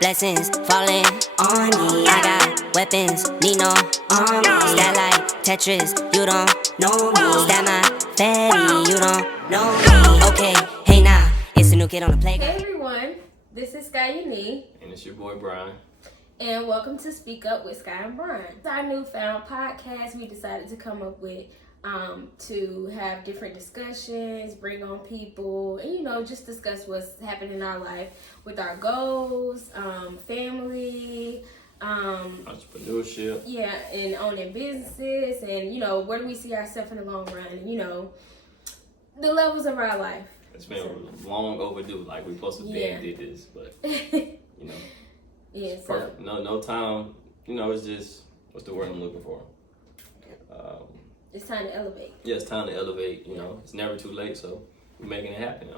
Blessings falling on me. I got weapons, need no army. That like Tetris, you don't know me. That my fatty, you don't know me. Okay, hey now, it's a new kid on the playground. Hey everyone, this is Sky Unique. And it's your boy Brian. And welcome to Speak Up with Sky and Brian. It's our newfound podcast we decided to come up with to have different discussions, bring on people, and just discuss what's happening in our life with our goals, family, entrepreneurship. Yeah, and owning businesses, and where do we see ourselves in the long run, and the levels of our life. It's been long overdue. Like we supposed to did this, but yeah, it's perfect. No time. It's just what's the word I'm looking for? It's time to elevate. Yeah, it's time to elevate. It's never too late, so we're making it happen.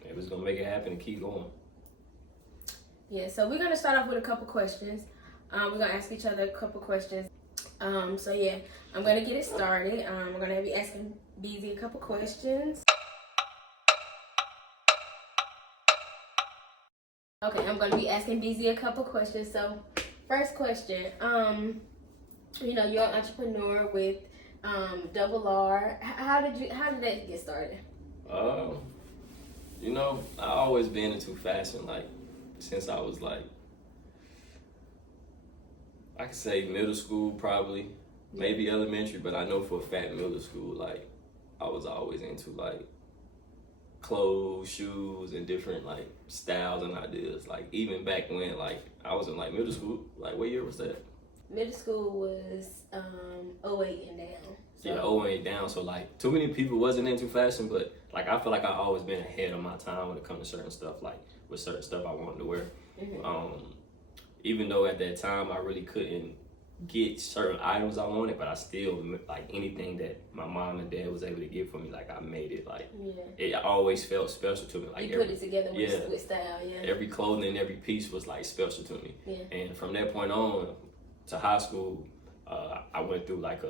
It was gonna make it happen and keep going. Yeah, so we're gonna start off with a couple questions. We're gonna ask each other a couple questions. So yeah, I'm gonna get it started. We're gonna be asking BZ a couple questions. Okay, I'm gonna be asking BZ a couple questions. So, first question. You're an entrepreneur with Double R. How did that get started? I always been into fashion, like since I was like, I could say middle school probably, maybe elementary, but I know for a fact middle school, like I was always into like clothes, shoes, and different like styles and ideas. Like even back when like I was in like middle school, like what year was that? Middle school was 08 and down. So. Yeah, 08 down. So like too many people wasn't into fashion, but like I feel like I always been ahead of my time when it comes to certain stuff, like with certain stuff I wanted to wear. Mm-hmm. Even though at that time I really couldn't get certain items I wanted, but I still like anything that my mom and dad was able to get for me, like I made it. Like it always felt special to me. Like you put it together with style. Yeah. Every clothing and every piece was like special to me. Yeah. And from that point on to high school, I went through like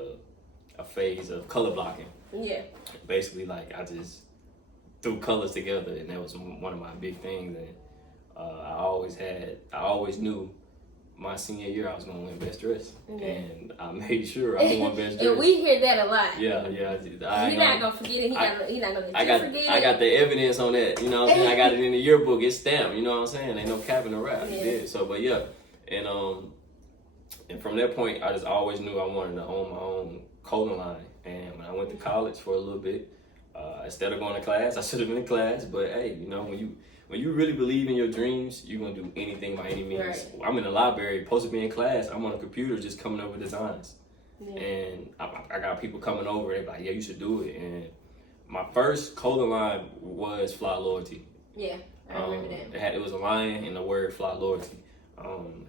a phase of color blocking. Yeah. Basically, like I just threw colors together, and that was one of my big things. And I always knew my senior year I was gonna win best dress, and I made sure I won best dress. And we hear that a lot. Yeah. He's not gonna forget it. He's not gonna forget it. I got the evidence on that. You know what I'm saying? I got it in the yearbook. It's stamped. You know what I'm saying? Ain't no cap in the rap. Yeah. So, but yeah, and from that point, I just always knew I wanted to own my own clothing line. And when I went to college for a little bit, instead of going to class, I should have been in class. But hey, when you really believe in your dreams, you're gonna do anything by any means. Right. I'm in the library, supposed to be in class. I'm on a computer just coming up with designs. Yeah. And I got people coming over, they're like, yeah, you should do it. And my first clothing line was Fly Loyalty. Yeah, I remember that. It was a lion and the word Fly Loyalty.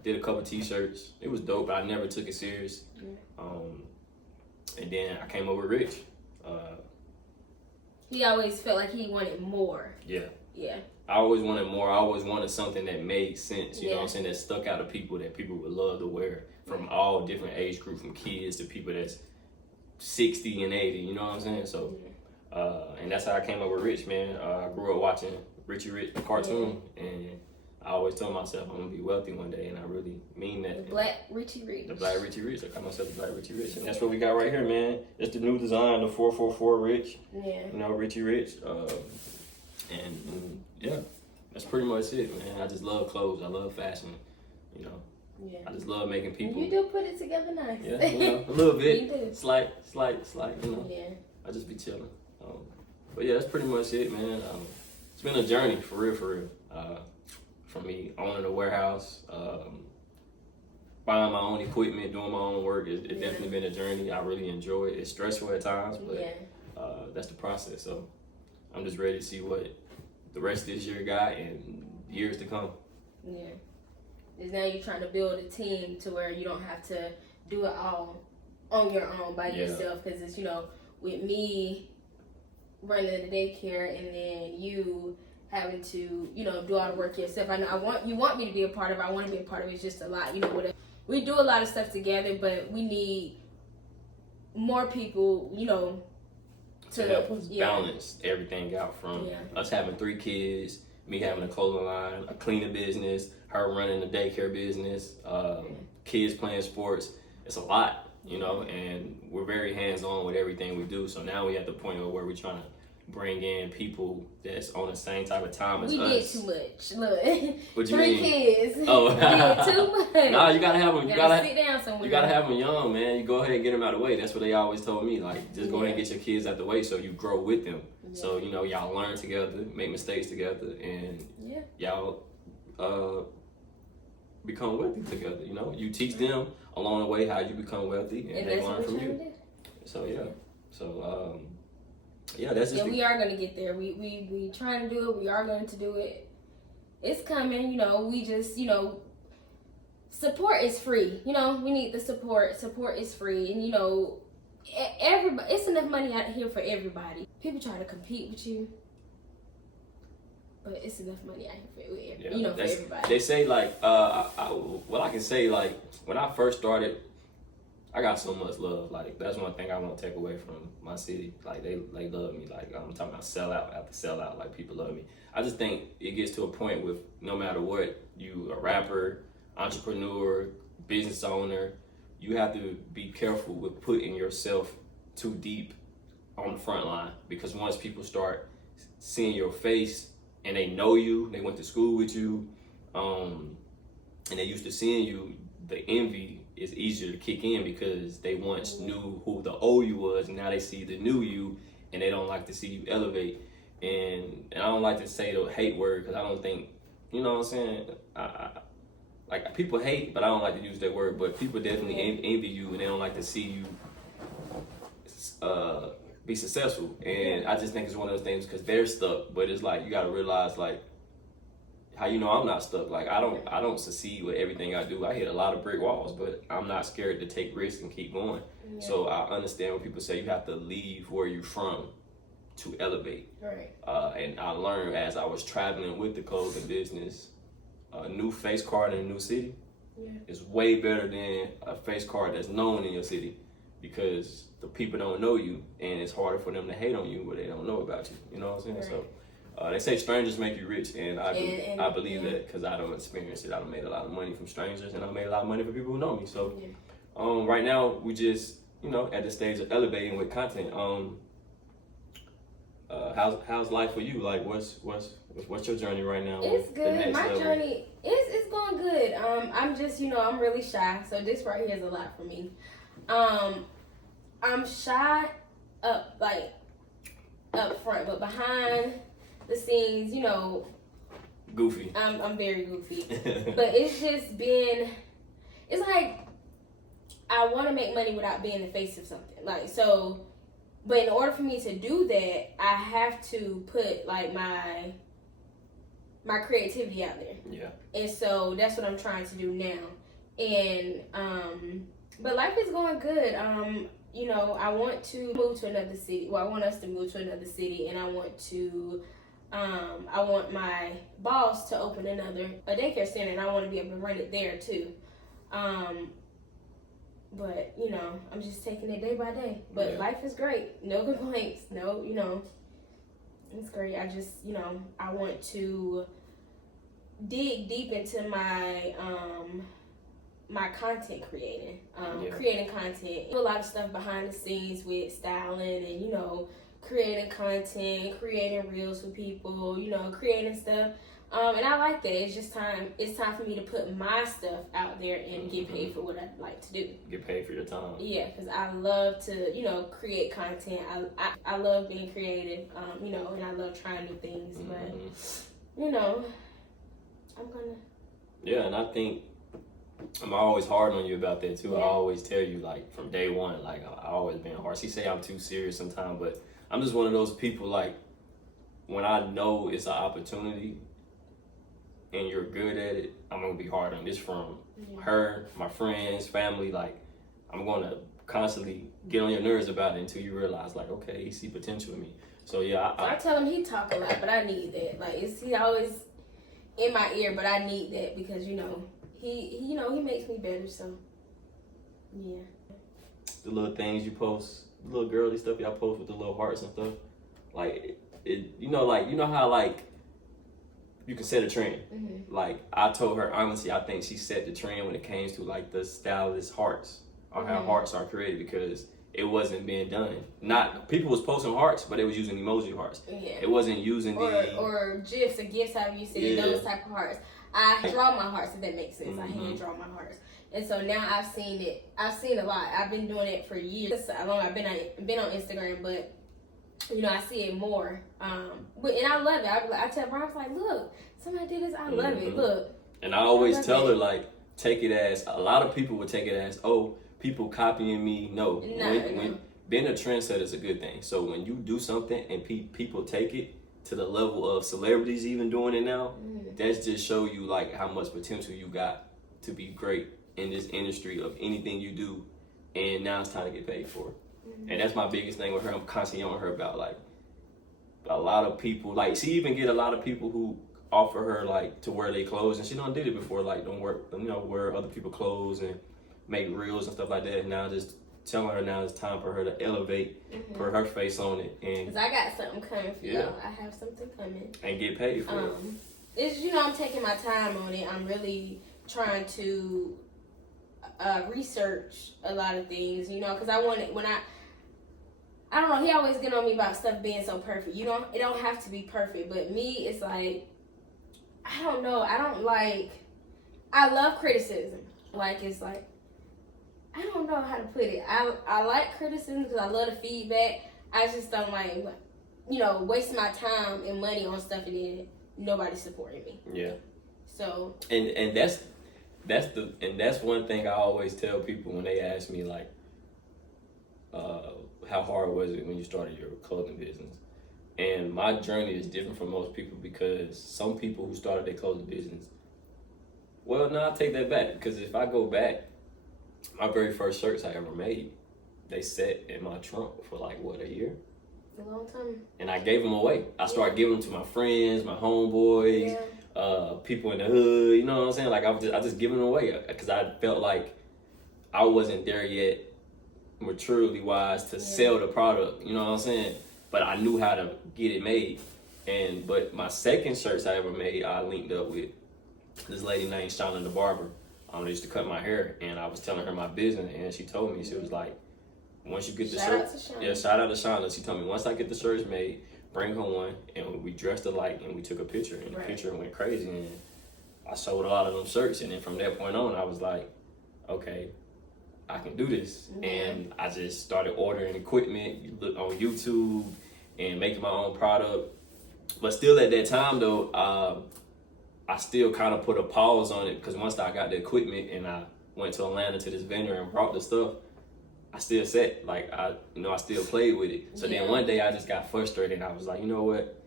Did a couple t-shirts. It was dope, but I never took it serious. And then I came over rich. He always felt like he wanted more. Yeah. Yeah. I always wanted more. I always wanted something that made sense, you know what I'm saying, that stuck out to people that people would love to wear from all different age groups, from kids to people that's 60 and 80, you know what I'm saying? So, and that's how I came up with Rich, man. I grew up watching Richie Rich, the cartoon, and I always told myself I'm gonna be wealthy one day, and I really mean that. The Black Richie Rich. The Black Richie Rich. I call myself the Black Richie Rich, and that's what we got right here, man. It's the new design, the 444 Rich. Yeah. Richie Rich. And yeah, that's pretty much it, man. I just love clothes. I love fashion. Yeah. I just love making people. You do put it together nice. Yeah, a little bit. You do. Slight. Yeah. I just be chilling. But yeah, that's pretty much it, man. It's been a journey, for real. From me owning a warehouse, buying my own equipment, doing my own work. It's definitely been a journey. I really enjoy it. It's stressful at times, but that's the process. So I'm just ready to see what the rest of this year got and years to come. Yeah. Is now you're trying to build a team to where you don't have to do it all on your own by yourself. Because it's, with me running the daycare and then you having to, do all the work yourself. I know you want me to be a part of it. I want to be a part of it. It's just a lot, whatever. We do a lot of stuff together, but we need more people, to help us balance everything out, from us having 3 kids, me having a clothing line, a cleaning business, her running a daycare business, kids playing sports. It's a lot, you know, and we're very hands-on with everything we do. So now we at the point where we're trying to bring in people that's on the same type of time as we us. did too much. Look, What you 3 mean? kids. Oh, we did too much. Nah, you gotta have them. You gotta sit down somewhere. You gotta have them young, man. You go ahead and get them out of the way. That's what they always told me. Like, just go ahead and get your kids out the way so you grow with them. Yeah. So, you know, y'all learn together, make mistakes together, and y'all become wealthy together. You know, you teach them along the way how you become wealthy, and they learn from you. So yeah, so that's just we are gonna get there. We trying to do it. We are going to do it. It's coming. You know, we just support is free. You know, we need the support. Support is free, and you know, everybody. It's enough money out here for everybody. People try to compete with you. But it's enough money out here for, for everybody. They say, like, what I can say, like, when I first started, I got so much love. Like, that's one thing I won't take away from my city. Like, they love me. Like, I'm talking about sellout after sellout. Like, people love me. I just think it gets to a point with no matter what, you a rapper, entrepreneur, business owner, you have to be careful with putting yourself too deep on the front line. Because once people start seeing your face, and they know you, they went to school with you, and they used to seeing you, the envy is easier to kick in because they once knew who the old you was, and now they see the new you, and they don't like to see you elevate. And I don't like to say the hate word because I don't think, you know what I'm saying? Like, people hate, but I don't like to use that word, but people definitely envy you, and they don't like to see you be successful. And I just think it's one of those things because they're stuck, but it's like you got to realize, like, how you know I'm not stuck. Like, I don't succeed with everything I do. I hit a lot of brick walls, but I'm not scared to take risks and keep going. So I understand when people say you have to leave where you're from to elevate. Right. And I learned as I was traveling with the clothing business, a new face card in a new city is way better than a face card that's known in your city, because the people don't know you, and it's harder for them to hate on you when they don't know about you. You know what I'm saying? Right. So they say strangers make you rich, and I believe that because I don't experience it. I done made a lot of money from strangers, and I made a lot of money from people who know me. So right now we just at the stage of elevating with content. How's life for you? Like, what's your journey right now? It's good. My journey is going good. I'm just I'm really shy, so this right here is a lot for me. I'm shy up front, but behind the scenes, goofy. I'm very goofy. But it's just been, it's like I want to make money without being the face of something. Like, so, but in order for me to do that, I have to put like my creativity out there. Yeah. And so that's what I'm trying to do now. And but life is going good. I want to move to another city. Well, I want us to move to another city, and I want my boss to open a daycare center, and I want to be able to run it there too. But I'm just taking it day by day. But life is great. No complaints. No, it's great. I just, I want to dig deep into my my content creating, creating content. Do a lot of stuff behind the scenes with styling and creating content, creating reels for people, creating stuff. And I like that. It's just time. It's time for me to put my stuff out there and get paid for what I like to do. Get paid for your time. Yeah, because I love to, create content. I love being creative, and I love trying new things. But, I'm gonna. Yeah, and I think I'm always hard on you about that too. Yeah. I always tell you, like, from day one, like, I always been hard. She say I'm too serious sometimes, but I'm just one of those people, like, when I know it's an opportunity and you're good at it, I'm gonna be hard on this from her, my friends, family. Like, I'm gonna constantly get on your nerves about it until you realize, like, okay, he see potential in me. So yeah, I tell him he talk a lot, but I need that. Like, he always in my ear, but I need that because he makes me better. So yeah. The little things you post, the little girly stuff y'all post with the little hearts and stuff, like it. Like, how like you can set a trend. Mm-hmm. Like I told her honestly, I think she set the trend when it came to like the stylist hearts or how hearts are created, because it wasn't being done. Not people was posting hearts, but they was using emoji hearts. Yeah. It wasn't using or gifs or gifts, however you say those type of hearts. I draw my hearts, if that makes sense. I hand draw my hearts. And so now I've seen it. I've seen a lot. I've been doing it for years. How long I've been on Instagram, but you know, I see it more. But and I love it. I tell Brian, I was like, look, somebody did this. I love it. Look. And I always tell her, like, take it as, a lot of people would take it as, oh, people copying me. No. When being a trendsetter is a good thing. So when you do something and people take it to the level of celebrities even doing it now, that's just show you like how much potential you got to be great in this industry of anything you do. And now it's time to get paid for it. And that's my biggest thing with her. I'm constantly on her about like a lot of people, like she even get a lot of people who offer her like to wear their clothes, and she done did it before, like don't wear, you know, wear other people's clothes and make reels and stuff like that. And now just telling her now it's time for her to elevate, put her face on it, and 'cause I got something coming for you. I have something coming and get paid for it. It's, you know, I'm taking my time on it. I'm really trying to research a lot of things, you know, because I want it when I don't know, he always get on me about stuff being so perfect. It don't have to be perfect, but me, it's like, I don't know, I love criticism. Like, it's like, I don't know how to put it. I like criticism because I love the feedback. I just don't like, you know, wasting my time and money on stuff and then nobody's supporting me. Yeah. So. And that's one thing I always tell people when they ask me like, how hard was it when you started your clothing business? And my journey is different from most people, because some people who started their clothing business, well, no, I'll take that back, because if I go back, my very first shirts I ever made, they sat in my trunk for like, what, a year? A long time. And I gave them away. I started giving them to my friends, my homeboys, people in the hood, you know what I'm saying? Like I just giving them away because I felt like I wasn't there yet maturity wise to sell the product, you know what I'm saying? But I knew how to get it made. But my second shirts I ever made, I linked up with this lady named Shauna the barber. I used to cut my hair, and I was telling her my business, and she told me, she was like, once you get the shirts, shout out to Shauna. She told me, once I get the shirts made, bring her one, and we dressed alike, and we took a picture, and the picture went crazy, and I sold a lot of them shirts, and then from that point on, I was like, okay, I can do this. And I just started ordering equipment, look on YouTube, and making my own product. But still at that time though, I still kind of put a pause on it, because once I got the equipment and I went to Atlanta to this vendor and brought the stuff, I still sat, like I still played with it. So then one day I just got frustrated, and I was like, you know what?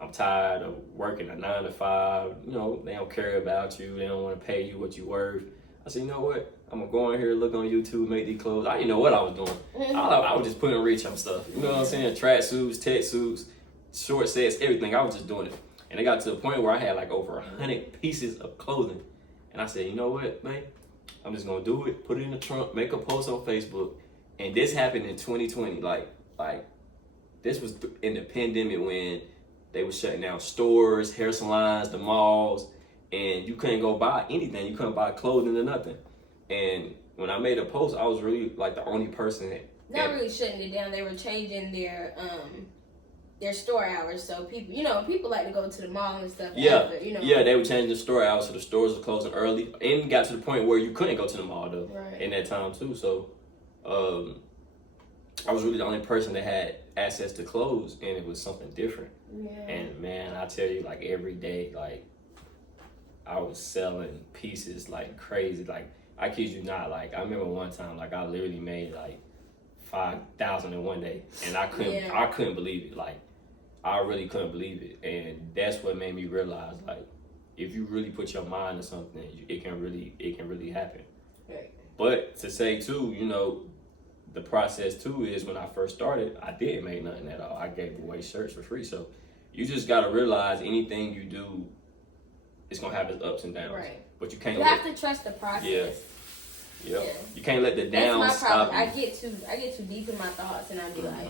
I'm tired of working a 9 to 5. You know, they don't care about you. They don't want to pay you what you're worth. I said, you know what? I'm gonna go in here, look on YouTube, make these clothes. I didn't know what I was doing. I was just putting rich on stuff. You know what I'm saying? Track suits, tech suits, short sets, everything. I was just doing it. And it got to the point where I had like over 100 pieces of clothing. And I said, you know what, man? I'm just gonna do it, put it in the trunk, make a post on Facebook. And this happened in 2020. Like this was in the pandemic when they were shutting down stores, hair salons, the malls, and you couldn't go buy anything. You couldn't buy clothing or nothing. And when I made a post, I was really like the only person that not really shutting it down. They were changing their store hours, so people like to go to the mall and stuff. After, they were changing the store hours, so the stores were closing early, and it got to the point where you couldn't go to the mall though in that time too. So I was really the only person that had access to clothes, and it was something different. And man, I tell you, like every day, like I was selling pieces like crazy. Like I kid you not, like I remember one time, like I literally made like 5,000 in one day, and I couldn't believe it. Like I really couldn't believe it, and that's what made me realize, like if you really put your mind to something, it can really happen. Right. But to say too, the process too is when I first started, I didn't make nothing at all. I gave away shirts for free. So you just gotta realize anything you do, it's gonna have its ups and downs. Right. But you can't. You have to trust the process. Yeah. You can't let the downs That's my problem. stop you. I get too deep in my thoughts, and I be like,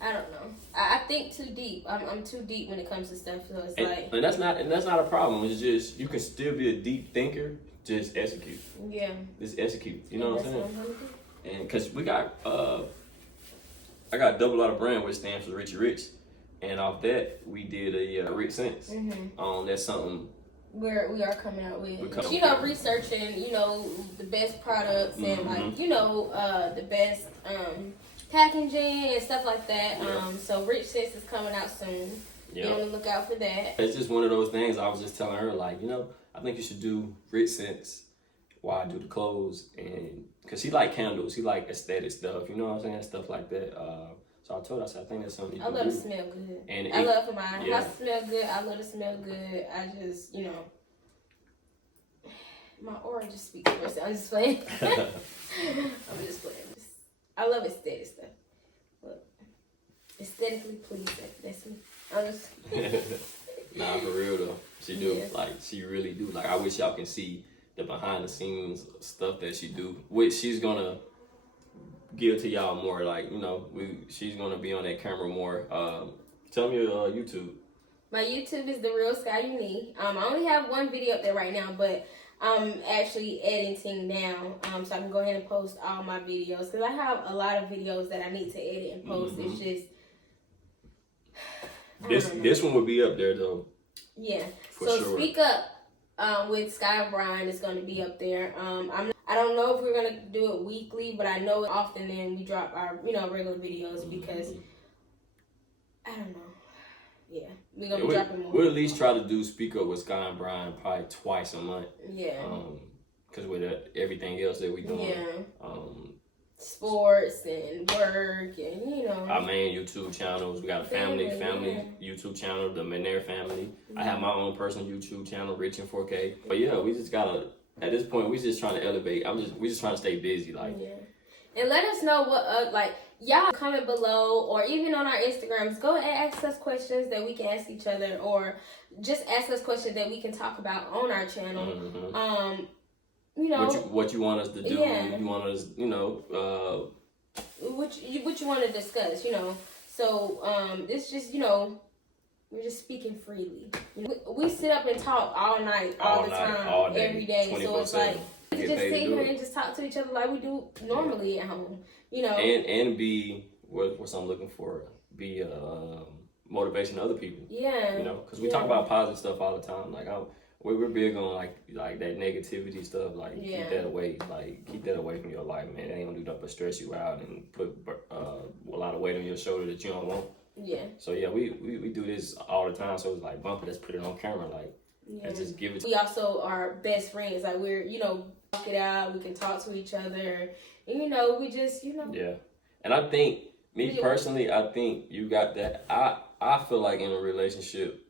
I don't know. I think too deep. I'm too deep when it comes to stuff. So it's like, and that's not a problem. It's just you can still be a deep thinker. Just execute. Yeah. Just execute. You know what I'm saying? What I'm gonna do. And because we got, I got double out of brand with stamps with Richie Rich, and off that we did a Rich Sense. That's something we are coming out with. You know, researching, the best products and like, the best packaging and stuff like that. Yeah. So Rich Sense is coming out soon. Be on the lookout for that. It's just one of those things. I was just telling her, like, I think you should do Rich Sense while I do the clothes, and because she like candles, she like aesthetic stuff, you know what I'm saying, stuff like that. So I told her, I said, I think that's something you can do. I love to smell good. And I love for my house to smell good. I love to smell good. I just, my aura just speaks for itself. I'm just playing. I'm just playing. I love aesthetic stuff. Look, aesthetically pleasing. That's me. I'm just. Nah, for real though, she do. Like, she really do. Like, I wish y'all can see the behind the scenes stuff that she do, which she's gonna give to y'all more. Like, she's gonna be on that camera more. Tell me your YouTube. My YouTube is The Real Sky Unique. I only have one video up there right now, but I'm actually editing now, so I can go ahead and post all my videos, because I have a lot of videos that I need to edit and post. It's just this one will be up there though. Yeah. For sure. Speak Up with Sky and Brian is going to be up there. I don't know if we're going to do it weekly, but I know often then we drop our regular videos, because I don't know. Yeah, we're going to be dropping more. We'll at least try to do Speak Up with Sky and Brian probably twice a month. Yeah. Because with everything else that we doing. Yeah. Sports and work and our main YouTube channels. We got a family YouTube channel, the Menaire family. I have my own personal YouTube channel, Rich in 4K. But yeah, we just gotta, at this point, we just trying to elevate. We just trying to stay busy, like. Yeah. And let us know what y'all comment below, or even on our Instagrams. Go and ask us questions that we can ask each other, or just ask us questions that we can talk about on our channel. What you want us to do? Yeah. You want us, what you want to discuss? So it's just we're just speaking freely. We sit up and talk all night, all the time, all day, every day. So it's like we can just sit here and just talk to each other like we do normally at home. And be what's I'm looking for. Be motivation to other people. Yeah. Because we talk about positive stuff all the time. Like we're big on like that negativity stuff. Like keep that away. Like keep that away from your life, man. It ain't gonna do nothing but stress you out and put a lot of weight on your shoulder that you don't want. Yeah. So yeah, we do this all the time. So it's like bump it, let's put it on camera. Like let's just give it. We also are best friends. Like we're talk it out. We can talk to each other. And we just Yeah. And I think personally, I think you got that. I feel like in a relationship,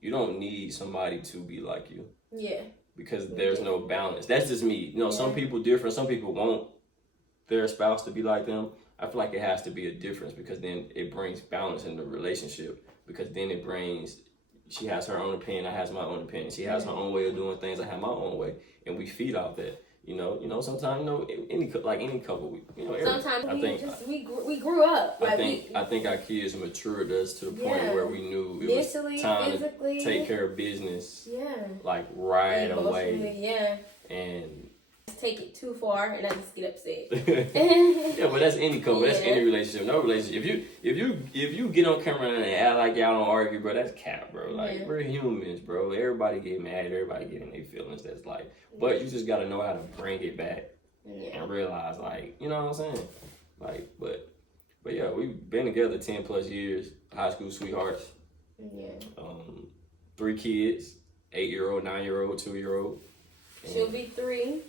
you don't need somebody to be like you. Yeah. Because there's no balance. That's just me. Some people different. Some people want their spouse to be like them. I feel like it has to be a difference, because then it brings balance in the relationship. Because then it brings, she has her own opinion, I have my own opinion. She has her own way of doing things, I have my own way. And we feed off that. Sometimes any couple, sometimes we grew up. I think our kids matured us to the point where we knew it was time physically, to take care of business. Yeah. Like right away. Yeah. And take it too far and I just get upset. Yeah, but that's any couple. That's any relationship. No relationship. If you get on camera and act like y'all don't argue, bro, that's cap, bro. Like we're humans, bro. Everybody get mad. Everybody get in their feelings. That's like, but you just gotta know how to bring it back and realize, like, you know what I'm saying? Like, but yeah, we've been together 10 plus years. High school sweethearts. Yeah. 3 kids, 8-year-old, 9-year-old, 2-year-old. She'll be 3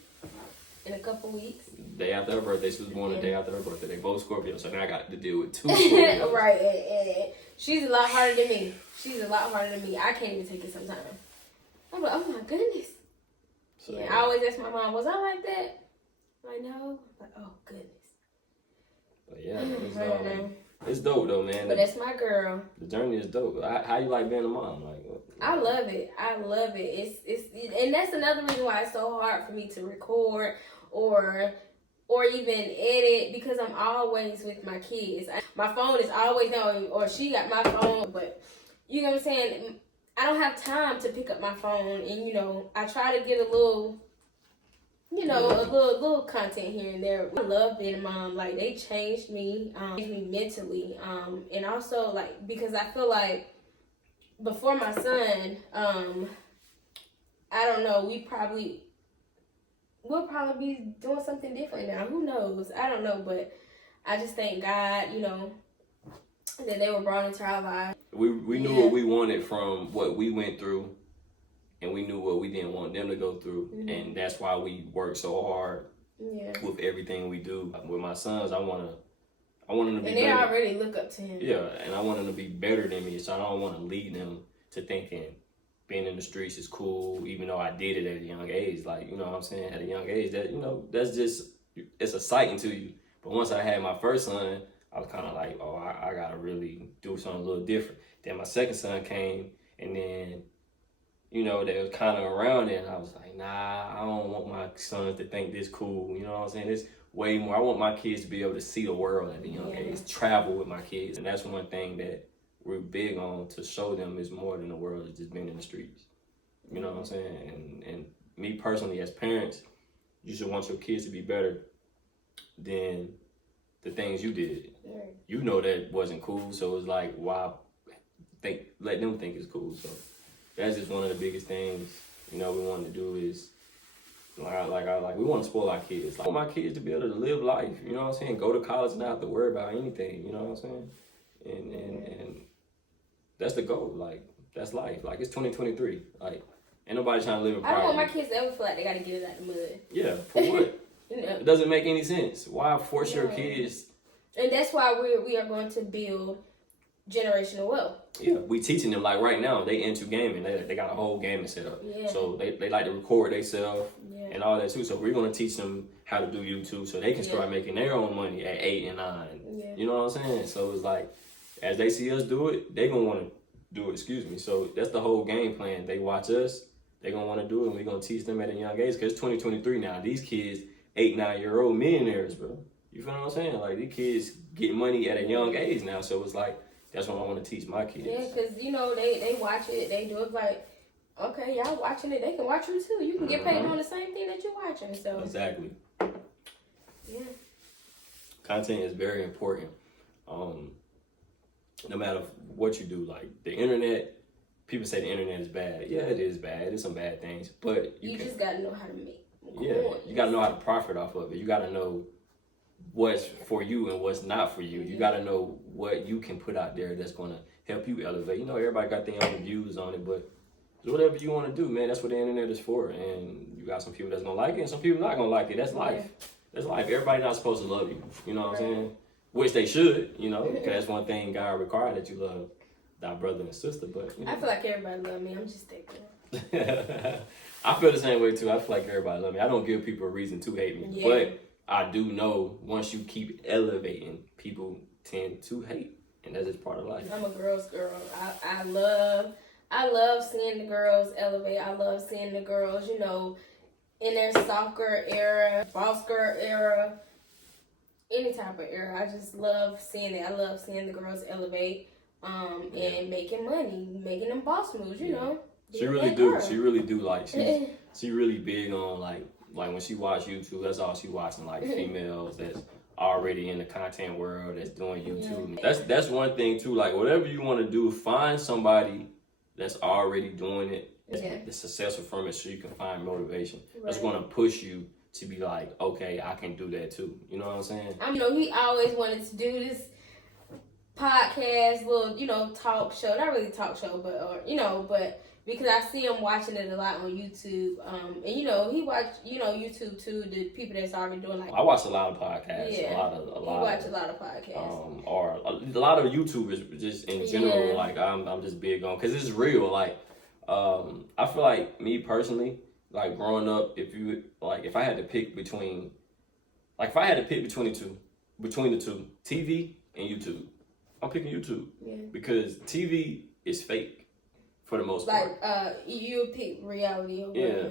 in a couple weeks. Day after her birthday. She was born the day after her birthday. They both Scorpio, so now I got to deal with 2 Scorpios. Right, and she's a lot harder than me. I can't even take it sometimes. I'm like, oh my goodness. So, I always ask my mom, was I like that? I'm like, no. I'm like, oh goodness. But yeah, it's dope though, man. But that's my girl. The journey is dope. How you like being a mom? Like, I love it. It's and that's another reason why it's so hard for me to record or or even edit because I'm always with my kids. My phone is always on, or she got my phone, but you know what I'm saying? I don't have time to pick up my phone, and you know, I try to get a little, you know, a little content here and there. I love being a mom. Like, they changed me mentally, and also like because I feel like before my son, I don't know, we'll probably be doing something different now. Who knows? I don't know, but I just thank God, you know, that they were brought into our lives. We knew what we wanted from what we went through, and we knew what we didn't want them to go through, and that's why we work so hard with everything we do. With my sons, I want them to be. And they better. already look up to him. Yeah, and I want them to be better than me, so I don't want to lead them to thinking being in the streets is cool, even though I did it at a young age. Like, you know what I'm saying? At a young age, that, you know, that's just, it's exciting to you. But once I had my first son, I was kind of like, oh, I got to really do something a little different. Then my second son came, and then, you know, they was kind of around it, and I was like, nah, I don't want my sons to think this cool. You know what I'm saying? It's way more. I want my kids to be able to see the world at a young age, travel with my kids. And that's one thing that we're big on, to show them is more than the world is just being in the streets. You know what I'm saying? And me personally, as parents, you should want your kids to be better than the things you did. Right. You know that wasn't cool, so it's like, why let them think it's cool? So that's just one of the biggest things, you know, we want to do is like we want to spoil our kids. Like, I want my kids to be able to live life, you know what I'm saying? Go to college and not have to worry about anything, you know what I'm saying? And that's the goal. Like, that's life. Like, it's 2023. Like, ain't nobody trying to live in poverty. I don't want my kids to ever feel like they got to get it out the mud. Yeah, for what? You know? It doesn't make any sense. Why force your kids? And that's why we are going to build generational wealth. Yeah, we teaching them, like right now, they into gaming. They got a whole gaming set up. Yeah. So they like to record themselves and all that too. So we're going to teach them how to do YouTube so they can start making their own money at 8 and 9. Yeah. You know what I'm saying? So it's like, as they see us do it, they going to want to do it, So that's the whole game plan. They watch us, they going to want to do it, and we're going to teach them at a young age, because it's 2023 now. These kids, 8, 9-year-old millionaires, bro. You feel what I'm saying? Like, these kids get money at a young age now, so it's like, that's what I want to teach my kids. Yeah, because, you know, they watch it, they do it like, okay, y'all watching it, they can watch you too. You can get paid doing the same thing that you're watching, so. Exactly. Yeah. Content is very important. No matter what you do, like the internet, people say the internet is bad. Yeah, it is bad. There's some bad things, but you just gotta know how to make. You gotta know how to profit off of it. You gotta know what's for you and what's not for you. You gotta know what you can put out there that's gonna help you elevate. You know, everybody got their own views on it, but whatever you want to do, man, that's what the internet is for. And you got some people that's gonna like it and some people not gonna like it. That's life. That's life. Everybody not supposed to love you. You know what I'm saying? Which they should, you know, because that's one thing God required, that you love thy brother and sister. But you know. I feel like everybody love me. I'm just thinking. I feel the same way too. I feel like everybody love me. I don't give people a reason to hate me, but I do know once you keep elevating, people tend to hate, and that's just part of life. I'm a girl's girl. I love seeing the girls elevate. I love seeing the girls, you know, in their soft girl era, boss girl era. Any type of era, I just love seeing it. I love seeing the girls elevate, and making money, making them boss moves. You know, she really do. She really do. Like she really big on like when she watch YouTube. That's all she watching. Like females that's already in the content world that's doing YouTube. That's one thing too. Like whatever you want to do, find somebody that's already doing it. That's successful from it, so you can find motivation. That's going to push you to be like, okay, I can do that too. You know what I'm saying? You know, he always wanted to do this podcast, little, you know, talk show. Not really talk show, but because I see him watching it a lot on YouTube. And, you know, he watch, you know, YouTube too, the people that's already doing like... I watch a lot of podcasts. Yeah, he watch a lot of podcasts. Or a lot of YouTubers just in general. Like, I'm just big on... Because it's real. Like, I feel like me personally... Like growing up, if I had to pick between the two, TV and YouTube, I'm picking YouTube because TV is fake. for the most part. Like, you pick reality over. Yeah.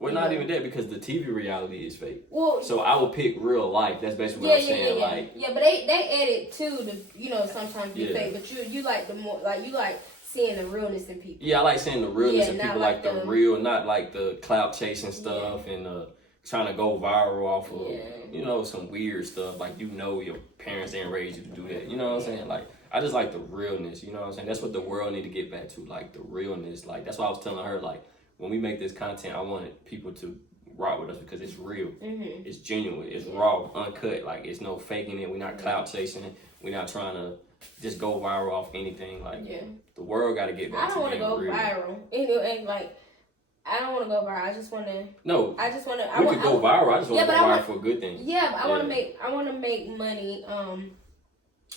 Well, not even that, because the TV reality is fake. Well, so I would pick real life. That's basically what I'm saying. Like, yeah, but they edit too to sometimes be fake. But you like the more like you like seeing the realness in people. Yeah, I like seeing the realness in people, like the real, not like the clout chasing stuff and trying to go viral off of some weird stuff. Like, your parents didn't raise you to do that. You know what I'm saying? Like, I just like the realness. You know what I'm saying? That's what the world need to get back to. Like, the realness. Like, that's why I was telling her, like, when we make this content, I wanted people to rock with us because it's real. Mm-hmm. It's genuine. It's raw, uncut. Like, it's no faking it. We're not clout chasing. We're not trying to just go viral off anything. Like, the world got to get back to real. I don't want to go viral. And like, I don't want to go viral. I just want to. No. I just want to. We could go viral. I just want to go viral for a good thing. Yeah, but I want to make. I want to make money.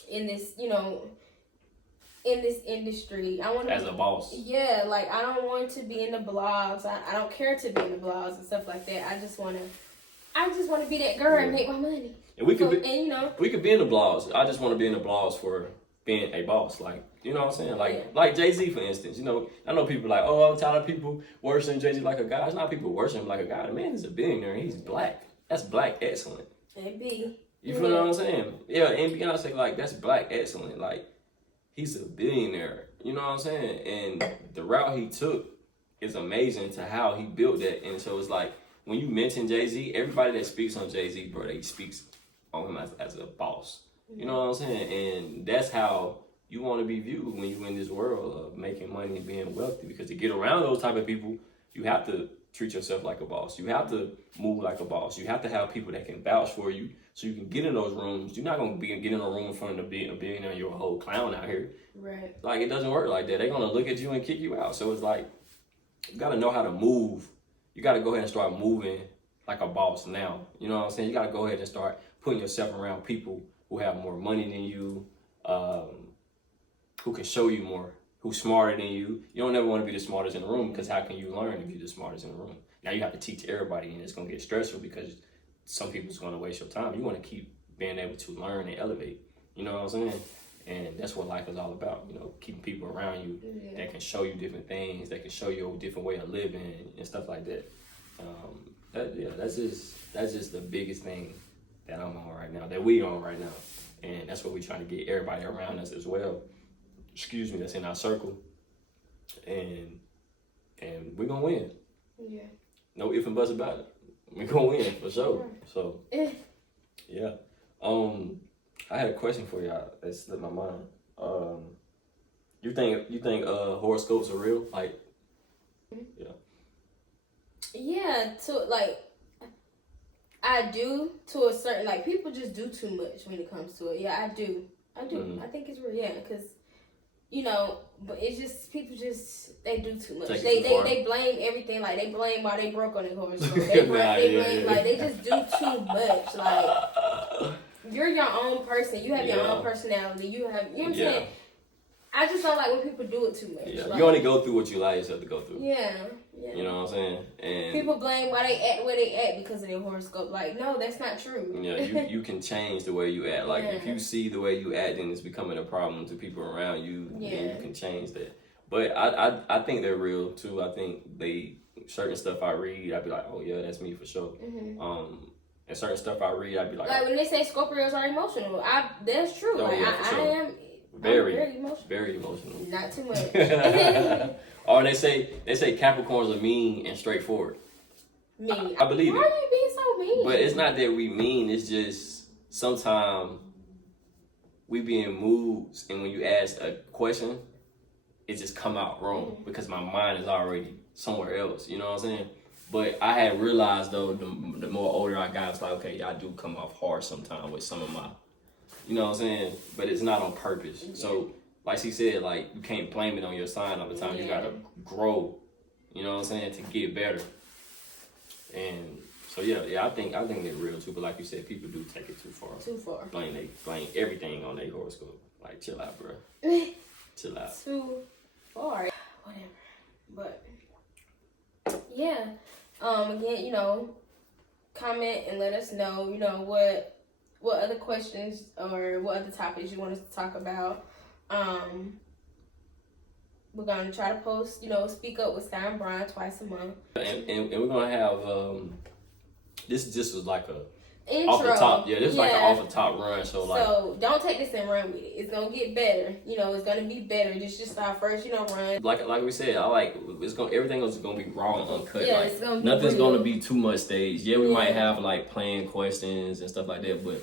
In this, in this industry, I want to as a boss. Yeah, like, I don't want to be in the blogs. I don't care to be in the blogs and stuff like that. I just want to be that girl and make my money. And we could we could be in the blogs. I just want to be in the blogs for being a boss. Like, you know what I'm saying? Like Jay-Z, for instance. I know people like, oh, I'm tired of people worshiping Jay-Z like a god. It's not people worshiping him like a god. The man is a billionaire and he's black. That's black excellent. Maybe. You feel what I'm saying? Yeah, and Beyonce, like, that's black excellent. Like, he's a billionaire. You know what I'm saying? And the route he took is amazing to how he built that. And so it's like, when you mention Jay-Z, everybody that speaks on Jay-Z, bro, they speaks on him as a boss. You know what I'm saying? And that's how you want to be viewed when you in this world of making money and being wealthy. Because to get around those type of people, you have to treat yourself like a boss. You have to move like a boss. You have to have people that can vouch for you so you can get in those rooms. You're not going to get in a room in front of a billionaire, you're a whole clown out here. Right. Like, it doesn't work like that. They're going to look at you and kick you out. So it's like, you got to know how to move. You got to go ahead and start moving like a boss now. You know what I'm saying? You got to go ahead and start putting yourself around people who have more money than you, who can show you more, who's smarter than you. You don't ever want to be the smartest in the room, because how can you learn if you're the smartest in the room? Now you have to teach everybody, and it's going to get stressful because some people's going to waste your time. You want to keep being able to learn and elevate. You know what I'm saying? And that's what life is all about. Keeping people around you that can show you different things, that can show you a different way of living and stuff like that. That's just the biggest thing that I'm on right now, that we on right now. And that's what we're trying to get everybody around us as well. Excuse me, that's in our circle. And we're going to win. Yeah. No ifs and buts about it. We're going to win, for sure. So, yeah. I had a question for y'all that slipped my mind. You think horoscopes are real? Like, yeah. Yeah, I do to a certain, like, people just do too much when it comes to it. Yeah, I do. Mm-hmm. I think it's real, yeah, because, but it's just, people just, they do too much. They blame everything, like, they blame why they broke on their horoscope. They blame, like, they just do too much. Like, you're your own person. You have your own personality. You know what I'm saying? I just don't like when people do it too much. Yeah. Like, you only go through what you allow yourself to go through. Yeah. You know what I'm saying? And people blame why they act where they act because of their horoscope. Like, no, that's not true. Yeah, you can change the way you act. Like, if you see the way you act and it's becoming a problem to people around you, then you can change that. But I think they're real too. I think certain stuff I read, I'd be like, oh yeah, that's me for sure. Mm-hmm. And certain stuff I read, I'd be like, when they say Scorpios are emotional, that's true. Oh, like, yeah, I am very emotional. Not too much. Or they say Capricorns are mean and straightforward. Mean. I believe it. Why are you being so mean? But it's not that we mean. It's just sometimes we be in moods, and when you ask a question, it just come out wrong because my mind is already somewhere else. You know what I'm saying? But I had realized though, the more older I got, it's like, okay, I do come off hard sometimes with some of my, you know what I'm saying? But it's not on purpose. Yeah. So, like she said, like, you can't blame it on your sign all the time. You gotta grow, you know what I'm saying, to get better. And so I think they're real too. But like you said, people do take it too far. Blame everything on their horoscope. Like, chill out, bro. Chill out. Too far. Whatever. But yeah. Again, comment and let us know, what other questions or what other topics you want us to talk about. We're gonna try to post, speak up with Sky and Brian twice a month. And we're gonna have this just was like a intro. Off the top, this is like an off the top run. So don't take this and run with it. It's gonna get better. It's gonna be better. This is just our first, run. Like we said, everything is gonna be raw and uncut. Yeah, like it's gonna be nothing's real. gonna be too much staged. Yeah, we might have like planned questions and stuff like that, but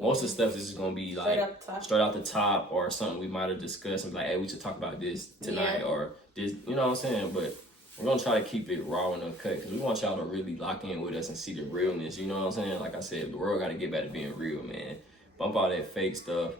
most of the stuff is just gonna be like straight off the top or something we might have discussed and be like, hey, we should talk about this tonight or this. You know what I'm saying? But we're gonna try to keep it raw and uncut because we want y'all to really lock in with us and see the realness. You know what I'm saying? Like I said, the world got to get back to being real, man. Bump all that fake stuff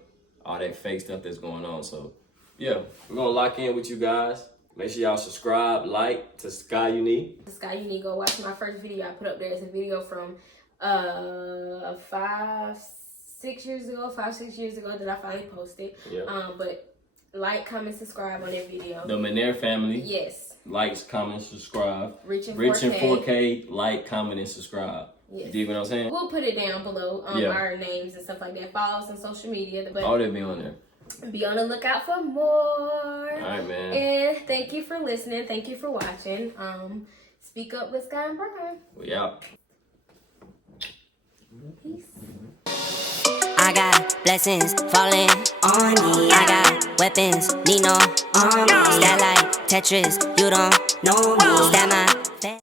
that's going on. So, yeah, we're gonna lock in with you guys. Make sure y'all subscribe, like to Sky Unique. Sky Unique, go watch my first video I put up there. It's a video from 5-6 years ago that I finally posted. Yeah. But like, comment, subscribe on that video. The Manere family. Yes. Likes, comment, subscribe. Reaching 4K. Like, comment, and subscribe. Yes. Do you know what I'm saying? We'll put it down below our names and stuff like that. Follow us on social media. But all that be on there. Be on the lookout for more. All right, man. And thank you for listening. Thank you for watching. Speak up with Sky and Brian. We out. Peace. I got blessings falling on me. I got weapons, need no army. That like Tetris, you don't know me. That my